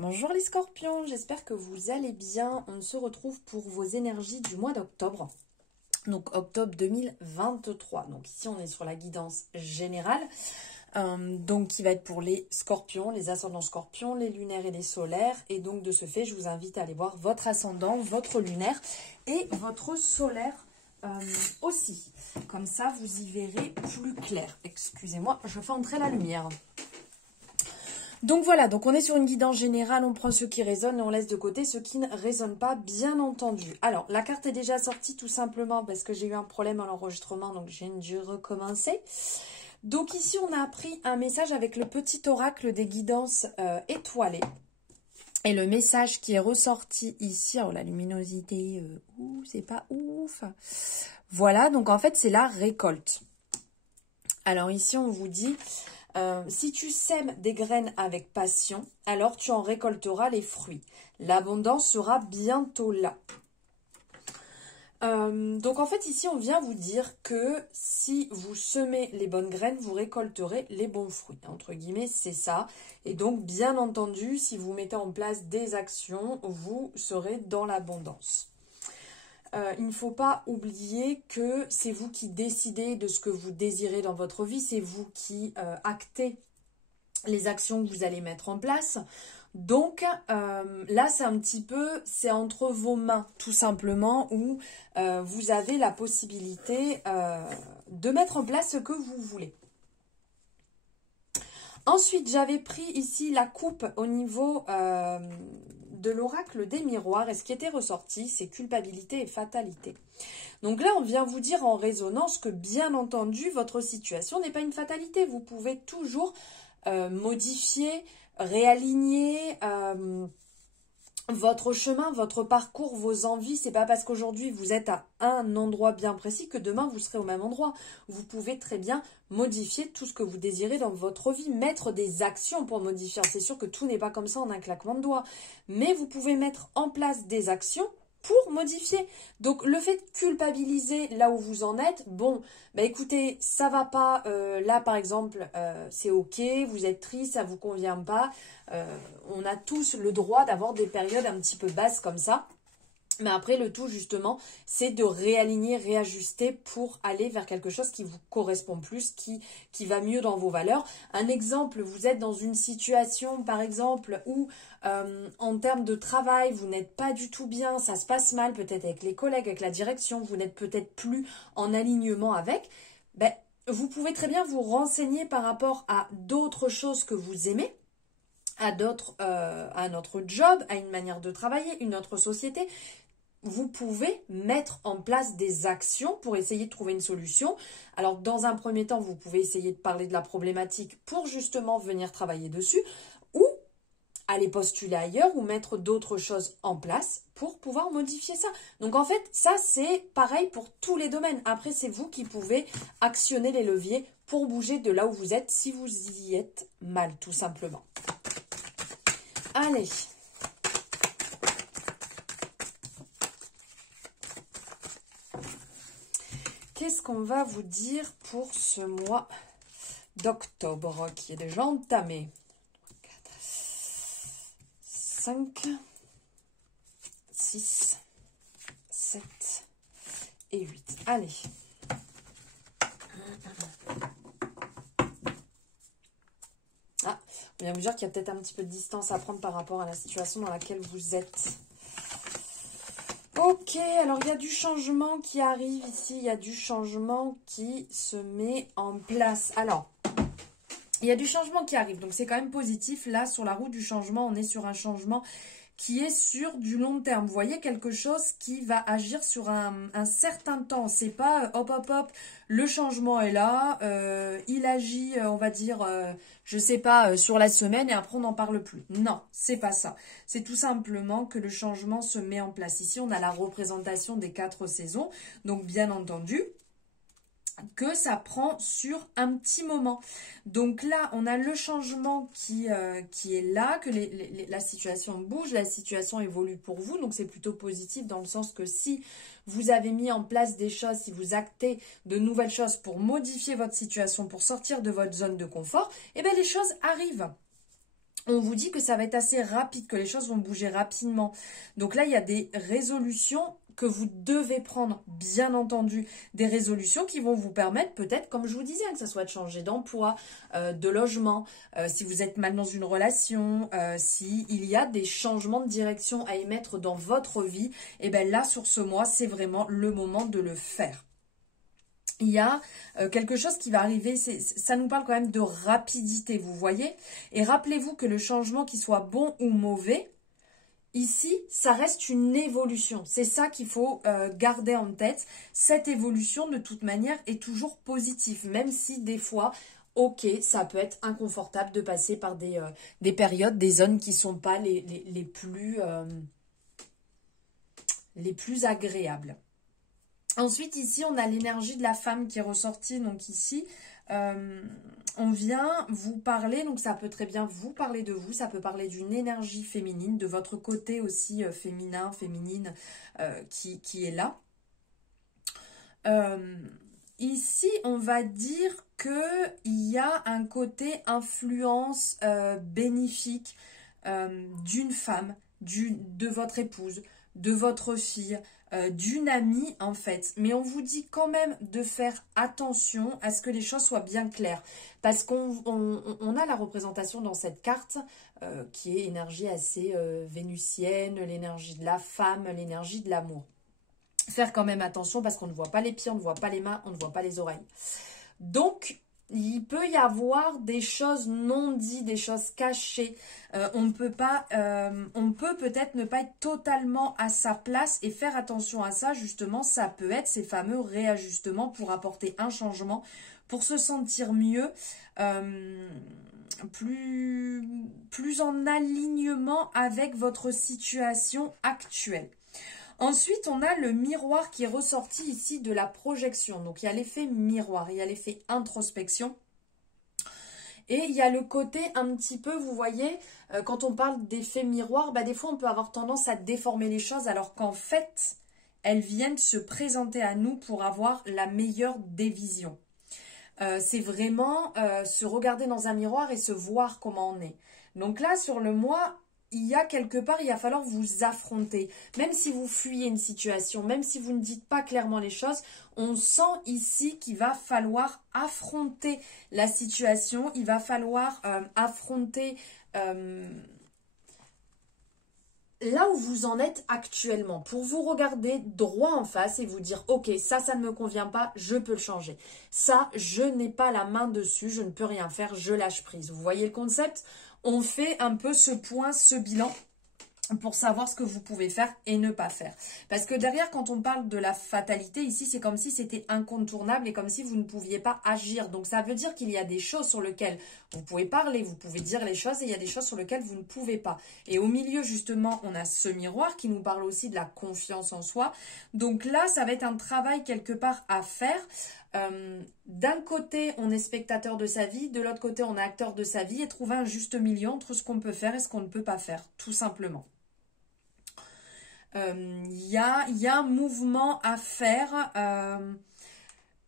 Bonjour les scorpions, j'espère que vous allez bien. On se retrouve pour vos énergies du mois d'octobre. Donc octobre 2023. Donc ici on est sur la guidance générale. Donc qui va être pour les scorpions, les ascendants scorpions, les lunaires et les solaires. Et donc de ce fait, je vous invite à aller voir votre ascendant, votre lunaire et votre solaire aussi. Comme ça, vous y verrez plus clair. Excusez-moi, je fais entrer la lumière. Donc voilà, donc on est sur une guidance générale, on prend ce qui résonne et on laisse de côté ce qui ne résonne pas, bien entendu. Alors, la carte est déjà sortie tout simplement parce que j'ai eu un problème à l'enregistrement, donc j'ai dû recommencer. Donc ici, on a appris un message avec le petit oracle des guidances étoilées. Et le message qui est ressorti ici, alors la luminosité, c'est pas ouf. Voilà, donc en fait, c'est la récolte. Alors ici, on vous dit... si tu sèmes des graines avec passion, alors tu en récolteras les fruits. L'abondance sera bientôt là. Donc en fait ici on vient vous dire que si vous semez les bonnes graines, vous récolterez les bons fruits. Entre guillemets, c'est ça. Et donc bien entendu, si vous mettez en place des actions, vous serez dans l'abondance. Il ne faut pas oublier que c'est vous qui décidez de ce que vous désirez dans votre vie, c'est vous qui actez les actions que vous allez mettre en place. Donc là, c'est un petit peu, c'est entre vos mains, tout simplement, où vous avez la possibilité de mettre en place ce que vous voulez. Ensuite, j'avais pris ici la coupe au niveau de l'oracle des miroirs. Et ce qui était ressorti, c'est culpabilité et fatalité. Donc là, on vient vous dire en résonance que, bien entendu, votre situation n'est pas une fatalité. Vous pouvez toujours modifier, réaligner votre chemin, votre parcours, vos envies. C'est pas parce qu'aujourd'hui vous êtes à un endroit bien précis que demain vous serez au même endroit. Vous pouvez très bien modifier tout ce que vous désirez dans votre vie, mettre des actions pour modifier. C'est sûr que tout n'est pas comme ça en un claquement de doigts, mais vous pouvez mettre en place des actions pour modifier. Donc le fait de culpabiliser là où vous en êtes, bon, bah écoutez, ça va pas, là par exemple, c'est ok, vous êtes triste, ça vous convient pas, on a tous le droit d'avoir des périodes un petit peu basses comme ça. Mais après, le tout, justement, c'est de réaligner, réajuster pour aller vers quelque chose qui vous correspond plus, qui va mieux dans vos valeurs. Un exemple, vous êtes dans une situation, par exemple, où en termes de travail, vous n'êtes pas du tout bien, ça se passe mal, peut-être avec les collègues, avec la direction, vous n'êtes peut-être plus en alignement avec, ben, vous pouvez très bien vous renseigner par rapport à d'autres choses que vous aimez, à un autre job, à une manière de travailler, une autre société. Vous pouvez mettre en place des actions pour essayer de trouver une solution. Alors, dans un premier temps, vous pouvez essayer de parler de la problématique pour justement venir travailler dessus ou aller postuler ailleurs ou mettre d'autres choses en place pour pouvoir modifier ça. Donc, en fait, ça, c'est pareil pour tous les domaines. Après, c'est vous qui pouvez actionner les leviers pour bouger de là où vous êtes si vous y êtes mal, tout simplement. Allez. Qu'est-ce qu'on va vous dire pour ce mois d'octobre qui est déjà entamé? 4, 5, 6, 7 et 8. Allez. Ah, on vient vous dire qu'il y a peut-être un petit peu de distance à prendre par rapport à la situation dans laquelle vous êtes. Ok, alors il y a du changement qui arrive ici, il y a du changement qui se met en place. Alors, il y a du changement qui arrive, donc c'est quand même positif. Là, sur la route du changement, on est sur un changement qui est sur du long terme. Vous voyez, quelque chose qui va agir sur un certain temps. C'est pas hop, hop, hop, le changement est là, il agit, on va dire, je sais pas, sur la semaine et après on n'en parle plus. Non, c'est pas ça. C'est tout simplement que le changement se met en place. Ici, on a la représentation des 4 saisons. Donc, bien entendu, que ça prend sur un petit moment. Donc là, on a le changement qui est là, que la situation bouge, la situation évolue pour vous. Donc c'est plutôt positif dans le sens que si vous avez mis en place des choses, si vous actez de nouvelles choses pour modifier votre situation, pour sortir de votre zone de confort, eh bien les choses arrivent. On vous dit que ça va être assez rapide, que les choses vont bouger rapidement. Donc là, il y a des résolutions que vous devez prendre, bien entendu, des résolutions qui vont vous permettre peut-être, comme je vous disais, que ça soit de changer d'emploi, de logement, si vous êtes mal dans une relation, s'il y a des changements de direction à émettre dans votre vie, et bien là, sur ce mois, c'est vraiment le moment de le faire. Il y a quelque chose qui va arriver, ça nous parle quand même de rapidité, vous voyez. Et rappelez-vous que le changement, qu'il soit bon ou mauvais, ici, ça reste une évolution. C'est ça qu'il faut garder en tête. Cette évolution, de toute manière, est toujours positive, même si des fois, ok, ça peut être inconfortable de passer par des périodes, des zones qui ne sont pas les plus agréables. Ensuite, ici, on a l'énergie de la femme qui est ressortie. Donc ici, on vient vous parler, donc ça peut très bien vous parler de vous, ça peut parler d'une énergie féminine, de votre côté aussi féminin, féminine qui est là. Ici, on va dire qu'il y a un côté influence bénéfique d'une femme, de votre épouse, de votre fille, d'une amie en fait. Mais on vous dit quand même de faire attention à ce que les choses soient bien claires. Parce qu'on a la représentation dans cette carte qui est énergie assez vénusienne, l'énergie de la femme, l'énergie de l'amour. Faire quand même attention parce qu'on ne voit pas les pieds, on ne voit pas les mains, on ne voit pas les oreilles. Donc, il peut y avoir des choses non dites, des choses cachées. On peut peut-être ne pas être totalement à sa place et faire attention à ça. Justement, ça peut être ces fameux réajustements pour apporter un changement, pour se sentir mieux, plus en alignement avec votre situation actuelle. Ensuite, on a le miroir qui est ressorti ici de la projection. Donc, il y a l'effet miroir, il y a l'effet introspection. Et il y a le côté un petit peu, vous voyez, quand on parle d'effet miroir, des fois, on peut avoir tendance à déformer les choses alors qu'en fait, elles viennent se présenter à nous pour avoir la meilleure des visions. C'est vraiment se regarder dans un miroir et se voir comment on est. Donc là, sur le mois, il y a quelque part, il va falloir vous affronter. Même si vous fuyez une situation, même si vous ne dites pas clairement les choses, on sent ici qu'il va falloir affronter la situation. Il va falloir affronter là où vous en êtes actuellement, pour vous regarder droit en face et vous dire « Ok, ça ne me convient pas, je peux le changer. Ça, je n'ai pas la main dessus, je ne peux rien faire, je lâche prise. » Vous voyez le concept ? On fait un peu ce point, ce bilan pour savoir ce que vous pouvez faire et ne pas faire. Parce que derrière, quand on parle de la fatalité, ici, c'est comme si c'était incontournable et comme si vous ne pouviez pas agir. Donc, ça veut dire qu'il y a des choses sur lesquelles vous pouvez parler, vous pouvez dire les choses et il y a des choses sur lesquelles vous ne pouvez pas. Et au milieu, justement, on a ce miroir qui nous parle aussi de la confiance en soi. Donc là, ça va être un travail quelque part à faire. D'un côté, on est spectateur de sa vie, de l'autre côté, on est acteur de sa vie et trouver un juste milieu entre ce qu'on peut faire et ce qu'on ne peut pas faire, tout simplement. Il y a un mouvement à faire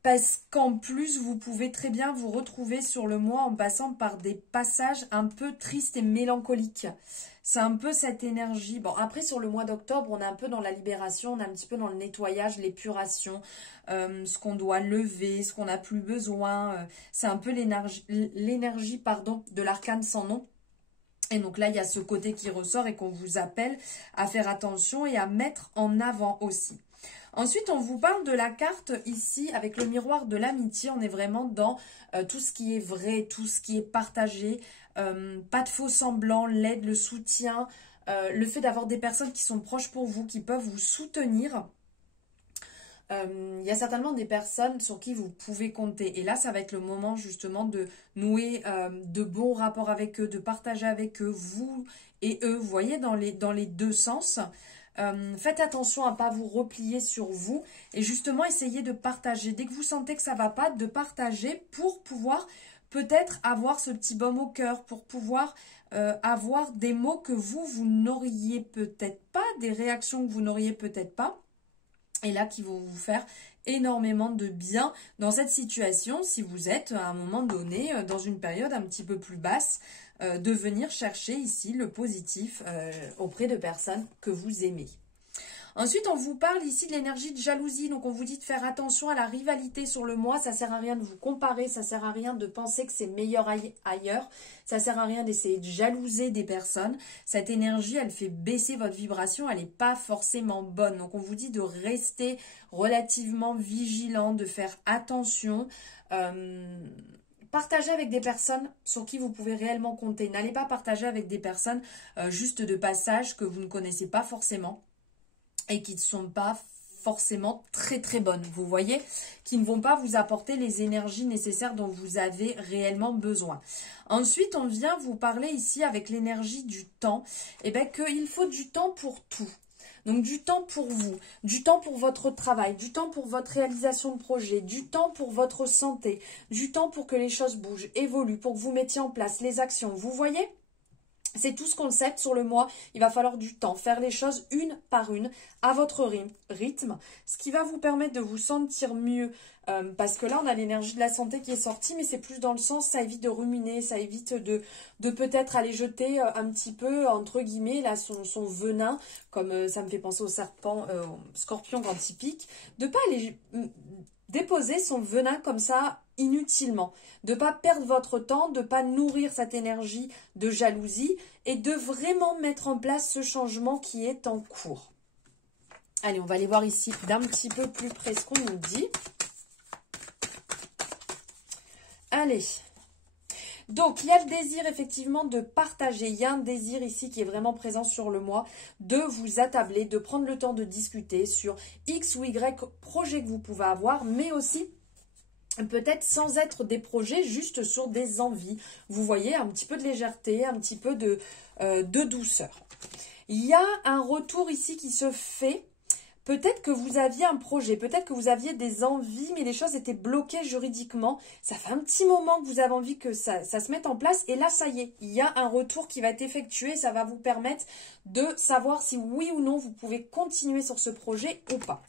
parce qu'en plus, vous pouvez très bien vous retrouver sur le mois en passant par des passages un peu tristes et mélancoliques. C'est un peu cette énergie. Bon, après, sur le mois d'octobre, on est un peu dans la libération, on est un petit peu dans le nettoyage, l'épuration, ce qu'on doit lever, ce qu'on n'a plus besoin. C'est un peu l'énergie de l'arcane sans nom. Et donc là, il y a ce côté qui ressort et qu'on vous appelle à faire attention et à mettre en avant aussi. Ensuite, on vous parle de la carte ici avec le miroir de l'amitié. On est vraiment dans tout ce qui est vrai, tout ce qui est partagé. Pas de faux semblants, l'aide, le soutien, le fait d'avoir des personnes qui sont proches pour vous, qui peuvent vous soutenir. Il y a certainement des personnes sur qui vous pouvez compter. Et là, ça va être le moment justement de nouer de bons rapports avec eux, de partager avec eux, vous et eux. Vous voyez, dans les deux sens. Faites attention à ne pas vous replier sur vous. Et justement, essayez de partager. Dès que vous sentez que ça ne va pas, de partager pour pouvoir peut-être avoir ce petit baume au cœur, pour pouvoir avoir des mots que vous n'auriez peut-être pas, des réactions que vous n'auriez peut-être pas. Et là, qui vont vous faire énormément de bien dans cette situation si vous êtes à un moment donné dans une période un petit peu plus basse. de venir chercher ici le positif auprès de personnes que vous aimez. Ensuite, on vous parle ici de l'énergie de jalousie. Donc, on vous dit de faire attention à la rivalité sur le mois. Ça sert à rien de vous comparer. Ça sert à rien de penser que c'est meilleur ailleurs. Ça sert à rien d'essayer de jalouser des personnes. Cette énergie, elle fait baisser votre vibration. Elle n'est pas forcément bonne. Donc, on vous dit de rester relativement vigilant, de faire attention. Partagez avec des personnes sur qui vous pouvez réellement compter. N'allez pas partager avec des personnes juste de passage que vous ne connaissez pas forcément et qui ne sont pas forcément très très bonnes, vous voyez, qui ne vont pas vous apporter les énergies nécessaires dont vous avez réellement besoin. Ensuite, on vient vous parler ici avec l'énergie du temps, et bien qu'il faut du temps pour tout. Donc du temps pour vous, du temps pour votre travail, du temps pour votre réalisation de projet, du temps pour votre santé, du temps pour que les choses bougent, évoluent, pour que vous mettiez en place les actions, vous voyez ? C'est tout ce concept sur le mois. Il va falloir du temps, faire les choses une par une, à votre rythme, ce qui va vous permettre de vous sentir mieux. Parce que là, on a l'énergie de la santé qui est sortie, mais c'est plus dans le sens, ça évite de ruminer, ça évite de peut-être aller jeter un petit peu, entre guillemets, là, son venin, comme ça me fait penser au serpent, au scorpion quand il pique, de pas aller déposer son venin comme ça inutilement, de ne pas perdre votre temps, de ne pas nourrir cette énergie de jalousie et de vraiment mettre en place ce changement qui est en cours. Allez, on va aller voir ici d'un petit peu plus près ce qu'on nous dit. Allez. Donc, il y a le désir effectivement de partager. Il y a un désir ici qui est vraiment présent sur le mois, de vous attabler, de prendre le temps de discuter sur X ou Y projet que vous pouvez avoir, mais aussi peut-être sans être des projets, juste sur des envies. Vous voyez, un petit peu de légèreté, un petit peu de douceur. Il y a un retour ici qui se fait. Peut-être que vous aviez un projet, peut-être que vous aviez des envies, mais les choses étaient bloquées juridiquement. Ça fait un petit moment que vous avez envie que ça se mette en place. Et là, ça y est, il y a un retour qui va être effectué. Ça va vous permettre de savoir si oui ou non vous pouvez continuer sur ce projet ou pas.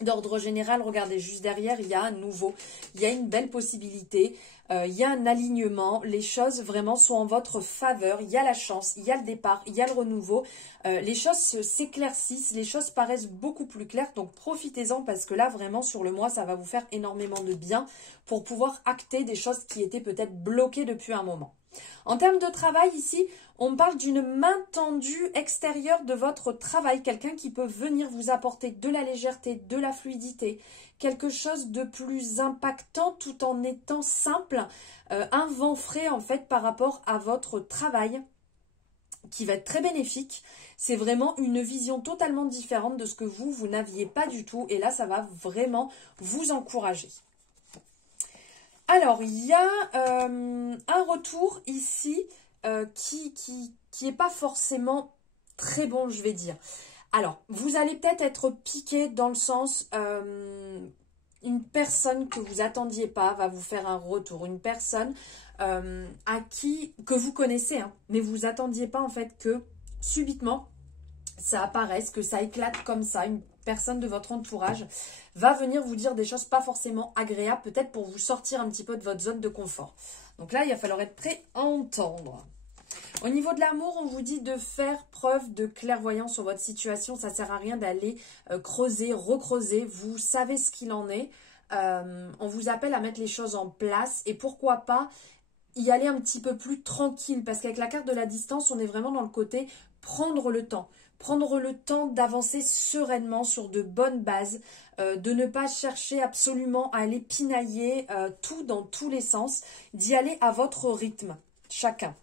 D'ordre général, regardez juste derrière, il y a un nouveau, il y a une belle possibilité, il y a un alignement, les choses vraiment sont en votre faveur, il y a la chance, il y a le départ, il y a le renouveau, les choses s'éclaircissent, les choses paraissent beaucoup plus claires, donc profitez-en parce que là vraiment sur le mois ça va vous faire énormément de bien pour pouvoir acter des choses qui étaient peut-être bloquées depuis un moment. En termes de travail, ici, on parle d'une main tendue extérieure de votre travail. Quelqu'un qui peut venir vous apporter de la légèreté, de la fluidité, quelque chose de plus impactant tout en étant simple. Un vent frais, en fait, par rapport à votre travail qui va être très bénéfique. C'est vraiment une vision totalement différente de ce que vous n'aviez pas du tout. Et là, ça va vraiment vous encourager. Alors, il y a un retour ici qui est pas forcément très bon, je vais dire. Alors, vous allez peut-être être piqué dans le sens, une personne que vous attendiez pas va vous faire un retour. Une personne que vous connaissez, hein, mais vous attendiez pas en fait que subitement ça apparaisse, que ça éclate comme ça, une personne de votre entourage va venir vous dire des choses pas forcément agréables, peut-être pour vous sortir un petit peu de votre zone de confort. Donc là, il va falloir être prêt à entendre. Au niveau de l'amour, on vous dit de faire preuve de clairvoyance sur votre situation. Ça ne sert à rien d'aller creuser, recreuser. Vous savez ce qu'il en est. On vous appelle à mettre les choses en place et pourquoi pas y aller un petit peu plus tranquille parce qu'avec la carte de la distance, on est vraiment dans le côté prendre le temps. Prendre le temps d'avancer sereinement sur de bonnes bases, de ne pas chercher absolument à aller pinailler tout dans tous les sens, d'y aller à votre rythme, chacun.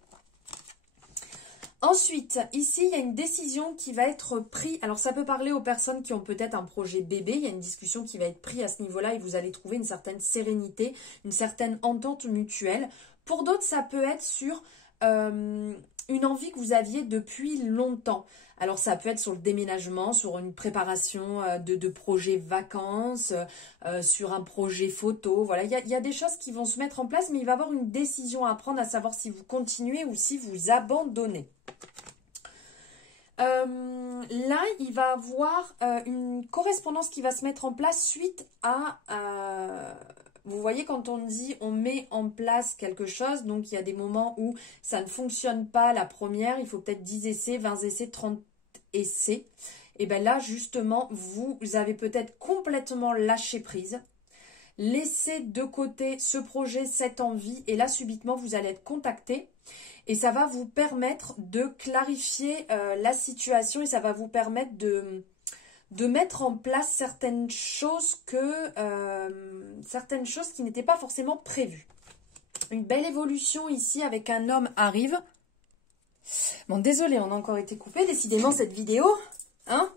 Ensuite, ici, il y a une décision qui va être prise. Alors, ça peut parler aux personnes qui ont peut-être un projet bébé. Il y a une discussion qui va être prise à ce niveau-là et vous allez trouver une certaine sérénité, une certaine entente mutuelle. Pour d'autres, ça peut être sur une envie que vous aviez depuis longtemps. Alors, ça peut être sur le déménagement, sur une préparation de projet vacances, sur un projet photo. Voilà, il y a des choses qui vont se mettre en place, mais il va y avoir une décision à prendre, à savoir si vous continuez ou si vous abandonnez. Là, il va y avoir une correspondance qui va se mettre en place suite à... Vous voyez, quand on dit on met en place quelque chose, donc il y a des moments où ça ne fonctionne pas la première, il faut peut-être 10 essais, 20 essais, 30 essais. Et bien là, justement, vous avez peut-être complètement lâché prise. Laissez de côté ce projet, cette envie, et là, subitement, vous allez être contacté. Et ça va vous permettre de clarifier la situation et ça va vous permettre de mettre en place certaines choses qui n'étaient pas forcément prévues. Une belle évolution ici avec un homme arrive. Bon, désolé, on a encore été coupé, décidément, cette vidéo. Hein?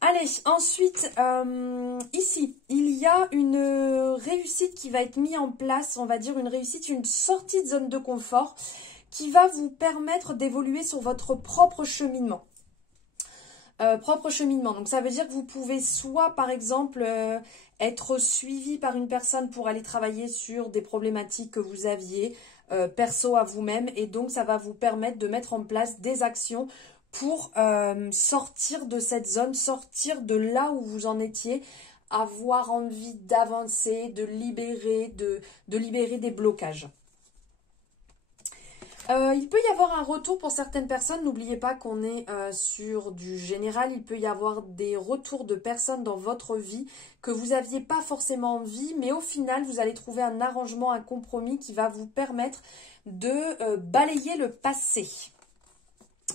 Allez, ensuite, ici, il y a une réussite qui va être mise en place, on va dire une réussite, une sortie de zone de confort qui va vous permettre d'évoluer sur votre propre cheminement. Donc ça veut dire que vous pouvez soit, par exemple, être suivi par une personne pour aller travailler sur des problématiques que vous aviez perso à vous-même. Et donc, ça va vous permettre de mettre en place des actions pour sortir de cette zone, sortir de là où vous en étiez, avoir envie d'avancer, de libérer des blocages. Il peut y avoir un retour pour certaines personnes. N'oubliez pas qu'on est sur du général. Il peut y avoir des retours de personnes dans votre vie que vous n'aviez pas forcément envie, mais au final, vous allez trouver un arrangement, un compromis qui va vous permettre de balayer le passé.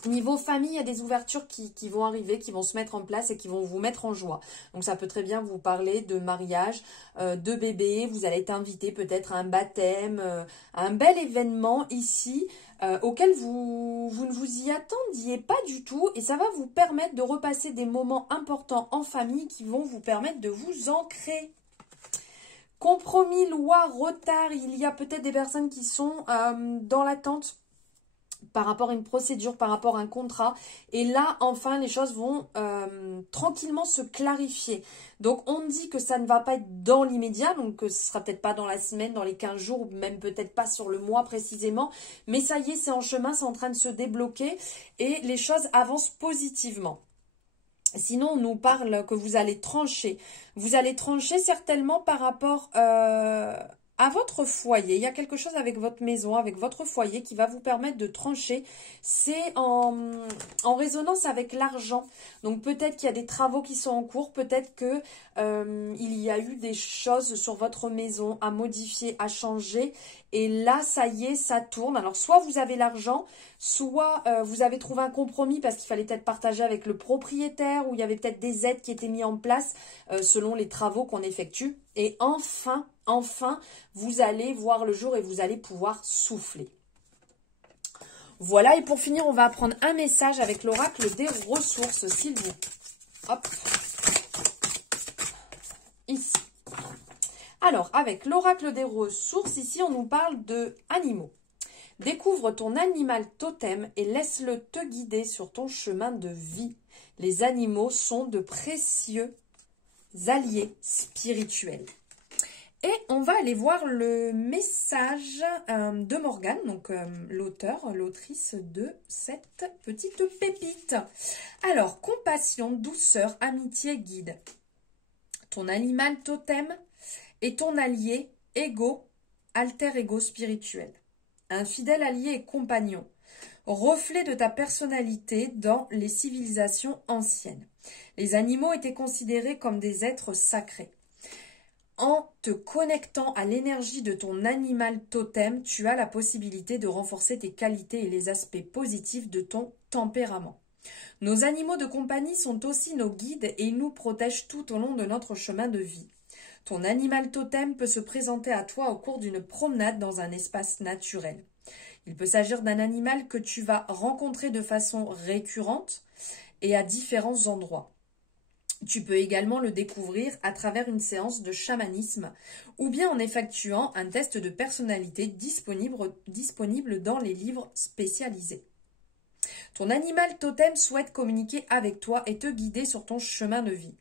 Niveau famille, il y a des ouvertures qui vont arriver, qui vont se mettre en place et qui vont vous mettre en joie. Donc ça peut très bien vous parler de mariage, de bébé. Vous allez être invité peut-être à un baptême, à un bel événement ici auquel vous ne vous y attendiez pas du tout. Et ça va vous permettre de repasser des moments importants en famille qui vont vous permettre de vous ancrer. Compromis, loi, retard. Il y a peut-être des personnes qui sont dans l'attente par rapport à une procédure, par rapport à un contrat. Et là, enfin, les choses vont tranquillement se clarifier. Donc, on dit que ça ne va pas être dans l'immédiat. Donc, ce sera peut-être pas dans la semaine, dans les 15 jours, ou même peut-être pas sur le mois précisément. Mais ça y est, c'est en chemin, c'est en train de se débloquer. Et les choses avancent positivement. Sinon, on nous parle que vous allez trancher. Vous allez trancher certainement par rapport à votre foyer. Il y a quelque chose avec votre maison, avec votre foyer qui va vous permettre de trancher. C'est en résonance avec l'argent. Donc peut-être qu'il y a des travaux qui sont en cours, peut-être que il y a eu des choses sur votre maison à modifier, à changer. Et là, ça y est, ça tourne. Alors soit vous avez l'argent, soit vous avez trouvé un compromis parce qu'il fallait peut-être partager avec le propriétaire ou il y avait peut-être des aides qui étaient mises en place selon les travaux qu'on effectue. Et enfin, vous allez voir le jour et vous allez pouvoir souffler. Voilà, et pour finir, on va apprendre un message avec l'oracle des ressources, s'il vous plaît. Hop. Ici. Alors, avec l'oracle des ressources, ici, on nous parle de animaux. Découvre ton animal totem et laisse-le te guider sur ton chemin de vie. Les animaux sont de précieux alliés spirituels. Et on va aller voir le message de Morgane, donc l'auteur, l'autrice de cette petite pépite. Alors, compassion, douceur, amitié, guide. Ton animal totem est ton allié, alter ego spirituel. Un fidèle allié et compagnon, reflet de ta personnalité dans les civilisations anciennes. Les animaux étaient considérés comme des êtres sacrés. En te connectant à l'énergie de ton animal totem, tu as la possibilité de renforcer tes qualités et les aspects positifs de ton tempérament. Nos animaux de compagnie sont aussi nos guides et ils nous protègent tout au long de notre chemin de vie. Ton animal totem peut se présenter à toi au cours d'une promenade dans un espace naturel. Il peut s'agir d'un animal que tu vas rencontrer de façon récurrente et à différents endroits. Tu peux également le découvrir à travers une séance de chamanisme ou bien en effectuant un test de personnalité disponible dans les livres spécialisés. Ton animal totem souhaite communiquer avec toi et te guider sur ton chemin de vie.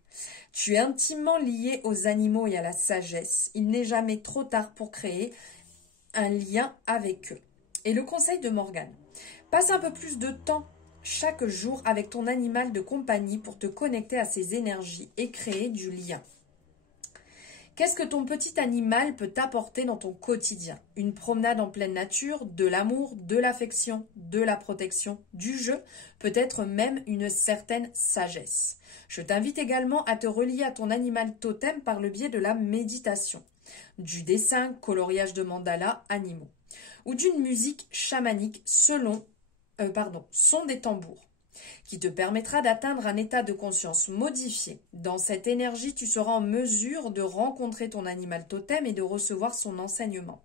Tu es intimement lié aux animaux et à la sagesse. Il n'est jamais trop tard pour créer un lien avec eux. Et le conseil de Morgane, passe un peu plus de temps chaque jour avec ton animal de compagnie pour te connecter à ses énergies et créer du lien. Qu'est-ce que ton petit animal peut t'apporter dans ton quotidien? Une promenade en pleine nature, de l'amour, de l'affection, de la protection, du jeu, peut-être même une certaine sagesse. Je t'invite également à te relier à ton animal totem par le biais de la méditation, du dessin, coloriage de mandalas animaux, ou d'une musique chamanique son des tambours, qui te permettra d'atteindre un état de conscience modifié. Dans cette énergie, tu seras en mesure de rencontrer ton animal totem et de recevoir son enseignement.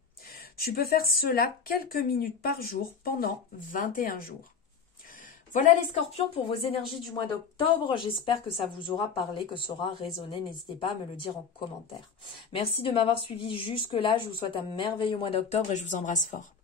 Tu peux faire cela quelques minutes par jour pendant 21 jours. Voilà les scorpions pour vos énergies du mois d'octobre. J'espère que ça vous aura parlé, que ça aura résonné. N'hésitez pas à me le dire en commentaire. Merci de m'avoir suivi jusque-là. Je vous souhaite un merveilleux mois d'octobre et je vous embrasse fort.